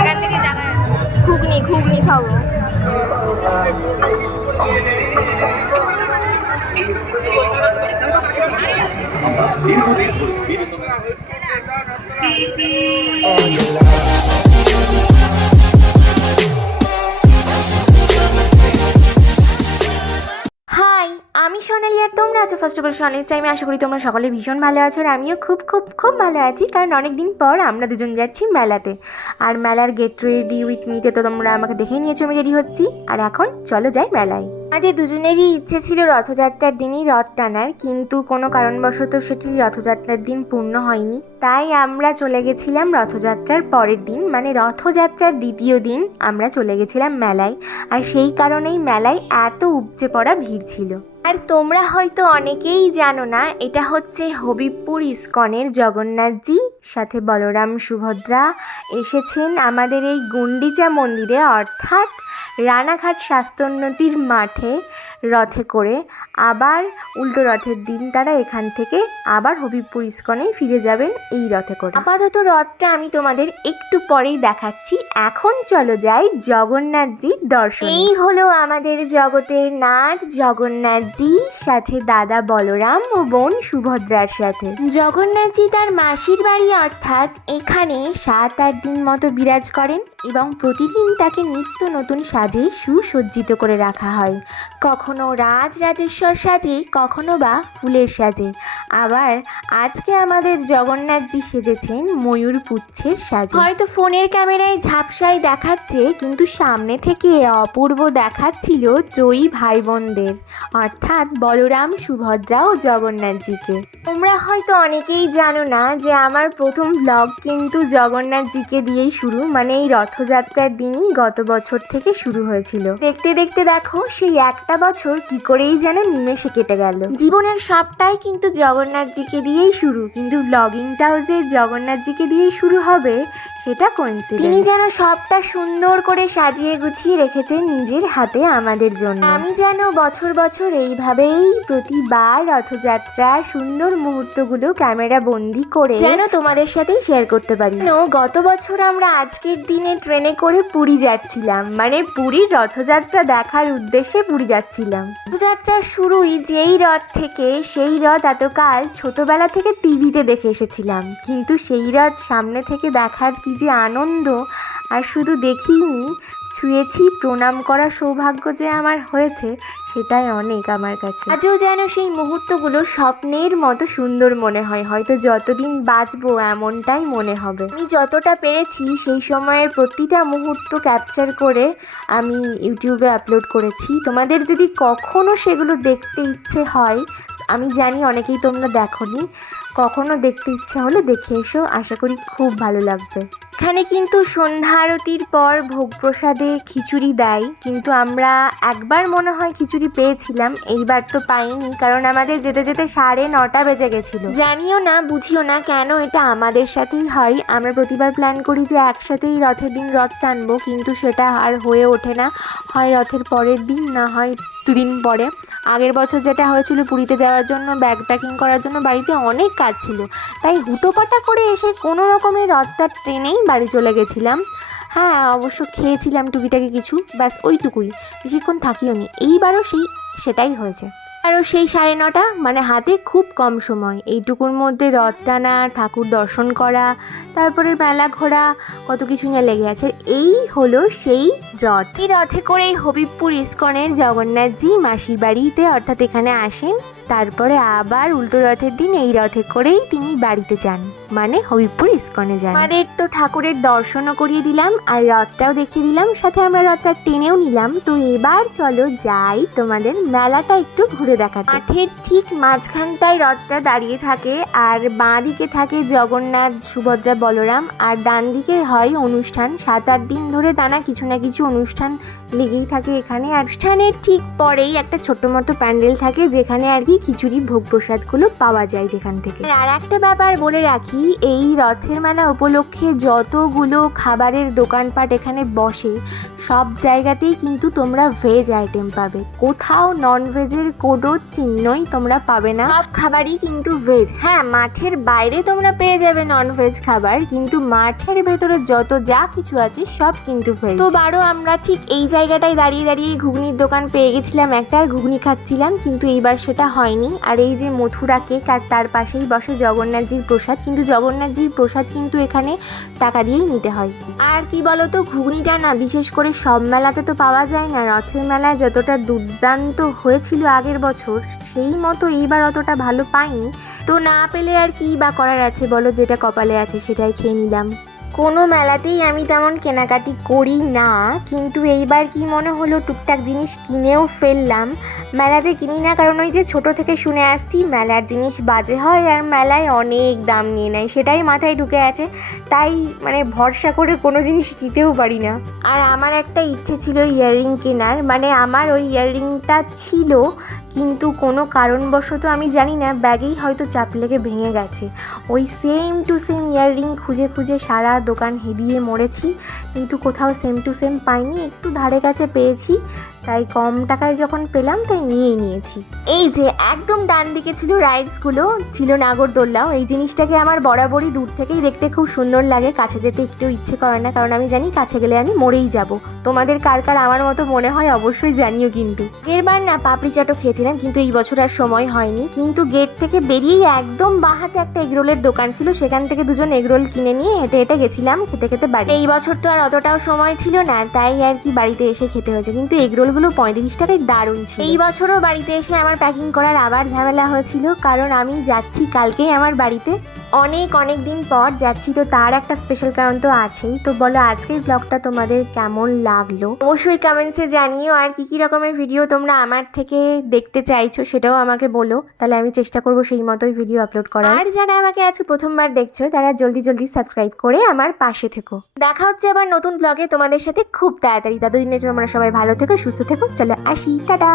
এখান থেকে দেখা ঘুগনি ঘুগনি খাবো। হাই, আমি সোনালি আর তোমরা আছো ফার্স্ট অফ অল সোনালিস টাইমে। আশা করি তোমরা সকলে ভীষণ ভালো আছো আর আমিও খুব খুব খুব ভালো আছি, কারণ অনেক দিন পর আমরা দুজন যাচ্ছি মেলাতে। আর মেলার গেট রেডি উইথ মিতে তো তোমরা আমাকে দেখেই নিয়েছো আমি রেডি হচ্ছি। আর এখন চলো যাই মেলায়। আমাদের দুজনেরই ইচ্ছে ছিল রথযাত্রার দিনই রথ টানার, কিন্তু কোনো কারণবশত সেটি রথযাত্রার দিন পূর্ণ হয়নি। তাই আমরা চলে গেছিলাম রথযাত্রার পরের দিন, মানে রথযাত্রার দ্বিতীয় দিন আমরা চলে গেছিলাম মেলায়। আর সেই কারণেই মেলায় এত উপচে পড়া ভিড় ছিল। আর তোমরা হয়তো অনেকেই জানো না, এটা হচ্ছে হবিবপুর ইস্কনের জগন্নাথজি সাথে বলরাম সুভদ্রা এসেছেন আমাদের এই গুন্ডিচা মন্দিরে, অর্থাৎ রানাঘাট স্বাস্থ্যোন্নতির মাঠে রথে করে। আবার উল্টো রথের দিন তারা এখান থেকে আবার হবিবপুর ইস্কনেই ফিরে যাবেন এই রথে করে। আপাতত রথটা আমি তোমাদের একটু পরেই দেখাচ্ছি। এখন চলো যাই জগন্নাথজির দর্শন। এই হলো আমাদের জগতের নাথ জগন্নাথজি, সাথে দাদা বলরাম ও বোন সুভদ্রার সাথে। জগন্নাথজি তার মাসির বাড়ি অর্থাৎ এখানে 7-8 দিন মতো বিরাজ করেন এবং প্রতিদিন তাকে নিত্য নতুন সাজে সুসজ্জিত করে রাখা হয়। কখনো রাজরাজেশ্বর সাজে, কখনো বা ফুলের সাজে। আবার আজকে আমাদের জগন্নাথজি সেজেছেন ময়ূর পুচ্ছের সাজে। হয়তো ফোনের ক্যামেরায় ঝাপসায় দেখাচ্ছে, কিন্তু সামনে থেকে অপূর্ব দেখাচ্ছিল ত্রয়ী ভাই বোনদের, অর্থাৎ বলরাম সুভদ্রা ও জগন্নাথজিকে। তোমরা হয়তো অনেকেই জানো না যে আমার প্রথম ব্লগ কিন্তু জগন্নাথজিকে দিয়েই শুরু, মানে এই রথযাত্রার দিনই গত বছর থেকে শুরু হয়েছিল। দেখতে দেখতে দেখো সেই একটা বছর কি করেই যেন নিমেষে কেটে গেল। জীবনের সবটাই কিন্তু জগন্নাথজিকে দিয়েই শুরু, কিন্তু ব্লগিংটাও যে জগন্নাথজিকে দিয়েই শুরু হবে সেটা কোইন্সিডেন্স। তিনি যেন সবটা সুন্দর করে সাজিয়ে গুছিয়ে রেখেছেন নিজের হাতে আমাদের জন্য। আমি যেন বছর বছর এইভাবেই প্রতিবার রথযাত্রার সুন্দর মুহূর্তগুলো ক্যামেরা বন্দি করে যেন তোমাদের সাথেই শেয়ার করতে পারি। গত বছর আমরা আজকের দিনে ট্রেনে করে পুরী যাচ্ছিলাম, মানে পুরীর রথযাত্রা দেখার উদ্দেশ্যে পুরী যাচ্ছিলাম। রথযাত্রার শুরুই যেই রথ থেকে, সেই রথ এতকাল ছোটবেলা থেকে টিভিতে দেখে এসেছিলাম, কিন্তু সেই রথ সামনে থেকে দেখার কি যে আনন্দ! আর শুধু দেখিনি, ছুঁয়েছি, প্রণাম করার সৌভাগ্য যে আমার হয়েছে সেটাই অনেক আমার কাছে। আজও যেন সেই মুহূর্তগুলো স্বপ্নের মতো সুন্দর মনে হয়। হয়তো যতদিন বাঁচবো এমনটাই মনে হবে। আমি যতটা পেরেছি সেই সময়ের প্রতিটা মুহূর্ত ক্যাপচার করে আমি ইউটিউবে আপলোড করেছি। তোমাদের যদি কখনো সেগুলো দেখতে ইচ্ছে হয়, আমি জানি অনেকেই তোমরা দেখোনি, কখনো দেখতে ইচ্ছে হলে দেখে এসো, আশা করি খুব ভালো লাগবে। এখানে কিন্তু সন্ধ্যা আরতির পর ভোগ প্রসাদে খিচুড়ি দেয়, কিন্তু আমরা একবার মনে হয় খিচুড়ি পেয়েছিলাম, এইবার তো পাইনি, কারণ আমাদের যেতে যেতে 9:30 বেজে গেছিলো। জানিও না বুঝিও না কেন এটা আমাদের সাথেই হয়। আমরা প্রতিবার প্ল্যান করি যে একসাথেই রথের দিন রথ টানবো, কিন্তু সেটা আর হয়ে ওঠে না, হয় রথের পরের দিন, না হয় 2 দিন পরে। আগের বছর যেটা হয়েছিল, পুরীতে যাওয়ার জন্য ব্যাগ প্যাকিং করার জন্য বাড়িতে অনেক কাজ ছিল, তাই হুটোপাটা করে এসে কোনো রকমের রথটা ট্রেনেই বাড়ি চলে গেছিলাম। হ্যাঁ, অবশ্য খেয়েছিলাম টুকিটাকি কিছু, ব্যাস ওইটুকুই, বেশিক্ষণ থাকিও নি। এইবারও সেটাই হয়েছে। আরও সেই 9:30, মানে হাতে খুব কম সময়, এইটুকুর মধ্যে রথ টানা, ঠাকুর দর্শন করা, তারপরে মেলা ঘোরা, কত কিছু নিয়ে লেগে আছে। এই হলো সেই রথ। এই রথে করেই হবিবপুর ইস্কনের জগন্নাথজি মাসির বাড়িতে, অর্থাৎ এখানে আসেন, তারপরে আবার উল্টো রথের দিন এই রথে করেই তিনি বাড়িতে যান, মানে হবিবপুর ইস্কনে যান। আমাদের তো ঠাকুরের দর্শনও করিয়ে দিলাম আর রথটাও দেখিয়ে দিলাম, সাথে আমরা রথটা টেনেও নিলাম। তো এবার চলো যাই তোমাদের মেলাটা একটু ঘুরে দেখাতে। মাঠের ঠিক মাঝখানটায় রথটা দাঁড়িয়ে থাকে, আর বাঁ দিকে থাকে জগন্নাথ, সুভদ্রা, বলরাম, আর ডান দিকে হয় অনুষ্ঠান। 7-8 দিন ধরে টানা কিছু না কিছু অনুষ্ঠান লেগেই থাকে এখানে। আর অনুষ্ঠানের ঠিক পরেই একটা ছোট্ট মতো প্যান্ডেল থাকে, যেখানে আর কি খিচুড়ি ভোগ প্রসাদগুলো পাওয়া যায় যেখান থেকে। আর একটা ব্যাপার বলে রাখি, এই রথের মেলা উপলক্ষে যতগুলো খাবারের দোকানপাট এখানে বসে, সব জায়গাতেই কিন্তু তোমরা ভেজ আইটেম পাবে, কোথাও নন ভেজের কোড কোনো চিহ্নই তোমরা পাবে না। সব খাবারই কিন্তু ভেজ। হ্যাঁ, মাঠের বাইরে তোমরা পেয়ে যাবে নন ভেজ খাবার, কিন্তু মাঠের ভেতরে যত যা কিছু আছে সব কিন্তু ভেজ। তো আমরা ঠিক এই জায়গাটায় দাঁড়িয়ে দাঁড়িয়ে ঘুগনির দোকান পেয়ে গেছিলাম একটা, আর ঘুগনি খাচ্ছিলাম, কিন্তু এইবার সেটা হয়নি। আর এই যে মথুরা কেক, আর তার পাশেই বসে জগন্নাথজির প্রসাদ, কিন্তু জগন্নাথজির প্রসাদ কিন্তু এখানে টাকা দিয়েই নিতে হয়। আর কি বলতো, ঘুগনিটা না বিশেষ করে সব মেলাতে তো পাওয়া যায় না। রথের মেলায় যতটা দুর্দান্ত হয়েছিল আগের বছর, সেই মতো এইবার অতটা ভালো পাইনি। তো না পেলে আর কি বা করার আছে বলো, যেটা কপালে আছে সেটাই খেয়ে নিলাম। কোনো মেলাতেই আমি তেমন কেনাকাটি করি না, কিন্তু এইবার কি মনে হলো টুকটাক জিনিস কিনেও ফেললাম। মেলাতে কিনি না কারণ ওই যে ছোট থেকে শুনে আসছি মেলার জিনিস বাজে হয় আর মেলায় অনেক দাম নিয়ে নেয়, সেটাই মাথায় ঢুকে আছে। তাই মানে ভরসা করে কোনো জিনিস নিতেও পারি না। আর আমার একটা ইচ্ছে ছিল ইয়াররিং কেনার, মানে আমার ওই ইয়াররিংটা ছিল, কিন্তু কোনো কারণবশত আমি জানি না ব্যাগেই হয়তো চাপ লেগে ভেঙে গেছে। ওই সেম টু সেম ইয়াররিং খুঁজে খুঁজে সারা দোকান হেদিয়ে মরেছি, কিন্তু কোথাও সেম টু সেম পাইনি। একটু ধারে কাছে পেয়েছি, তাই কম টাকায় যখন পেলাম তাই নিয়েই নিয়েছি। এই যে একদম ডান দিকে ছিল রাইডসগুলো, ছিল নাগরদোল্লাও। এই জিনিসটাকে আমার বরাবরই দূর থেকেই দেখতে খুব সুন্দর লাগে, কাছে যেতে একটু ইচ্ছে করে না, কারণ আমি জানি কাছে গেলে আমি মরেই যাব। তোমাদের কার কার আমার মতো মনে হয় অবশ্যই জানিও। কিন্তু এরবার না পাপড়ি চাটও খেয়েছিলাম, কিন্তু এই বছর আর সময় হয়নি। কিন্তু গেট থেকে বেরিয়েই একদম বাঁহাতে একটা এগরোলের দোকান ছিল, সেখান থেকে দুজন এগরোল কিনে নিয়ে হেঁটে হেঁটে গেছিলাম খেতে খেতে বাড়ি। এই বছর তো আর অতটাও সময় ছিল না, তাই আর কি বাড়িতে এসে খেতে হয়েছে। কিন্তু এগরোলগুলো 35 টাকায় দারুণ ছিল। এই বছরও বাড়িতে এসে আমার প্যাকিং করার আবার ঝামেলা হয়েছিল, কারণ আমি যাচ্ছি কালকেই আমার বাড়িতে। অনেক দিন পর যাচ্ছি, তো তার একটা স্পেশাল কারণ তো আছেই। তো বলো আজকের ব্লগটা তোমাদের কেমন লাগলো অবশ্যই কমেন্টসে জানিও, আর কি রকমের ভিডিও তোমরা আমার থেকে দেখতে চাইছো সেটাও আমাকে বলো, তাহলে আমি চেষ্টা করবো সেই মতোই ভিডিও আপলোড করার। আর যারা আমাকে আজকে প্রথমবার দেখছো তারা জলদি সাবস্ক্রাইব করে আমার পাশে থেকো। দেখা হচ্ছে আবার নতুন ব্লগে তোমাদের সাথে খুব তাড়াতাড়ি। ততদিনে তোমরা সবাই ভালো থেকো, সুস্থ থেকো। চলো আসি, টাটা।